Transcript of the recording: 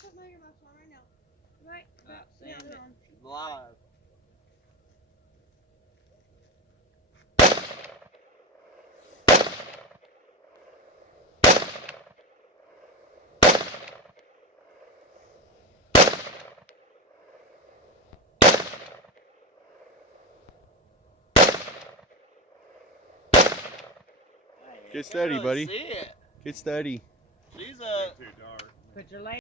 Put my earbuds on right now. Right. Not Yeah, seeing they're it on. live. Get steady, Really buddy. see it. Get steady. She's a Too dark. Put your leg.